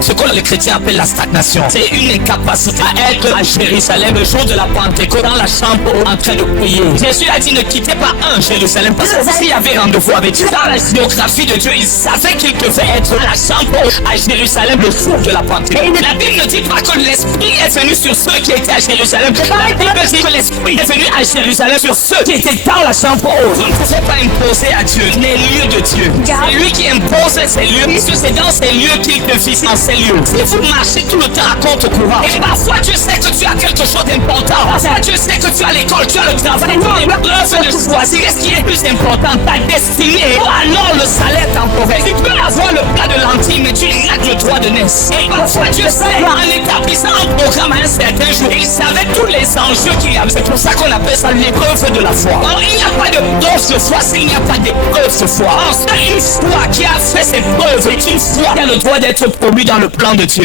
Ce que les chrétiens appellent la stagnation, c'est une incapacité à être à Jérusalem le jour de la Pentecôte dans la chambre en train de prier. Jésus a dit ne quittez pas Jérusalem parce que s'il y avait rendez-vous avec Dieu dans la biographie de Dieu, il savait qu'il devait être à la chambre à Jérusalem le jour de la Pentecôte. La Bible ne dit pas que l'Esprit est venu sur ceux qui étaient à Jérusalem. La Bible dit que l'Esprit est venu à Jérusalem sur ceux qui étaient dans la chambre haute. Vous ne pouvez pas imposer à Dieu les lieux de Dieu. C'est lui qui impose ces lieux, puisque c'est dans ces lieux qu'il te fixe en ces lieux. Si vous marchez tout le temps à contre-courant, et parfois Dieu sait que tu as quelque chose d'important. Parfois Dieu sait que tu as l'école, tu as le travail, tu as l'épreuve de choisir. Qu'est-ce qui est plus important? Ta destinée. Ou alors le salaire temporel. Tu peux avoir le plat de lentilles, mais tu rates le droit de naisse. Et parfois Dieu sait, en établissant un programme à un certain jour, il savait tous les enjeux qu'il y avait. C'est pour ça qu'on appelle ça l'épreuve de la foi. Alors il n'y a pas de preuve de foi s'il n'y a pas d'épreuve de foi. Alors, une foi qui a fait cette preuve est une foi qui a le droit d'être promu dans le plan de Dieu.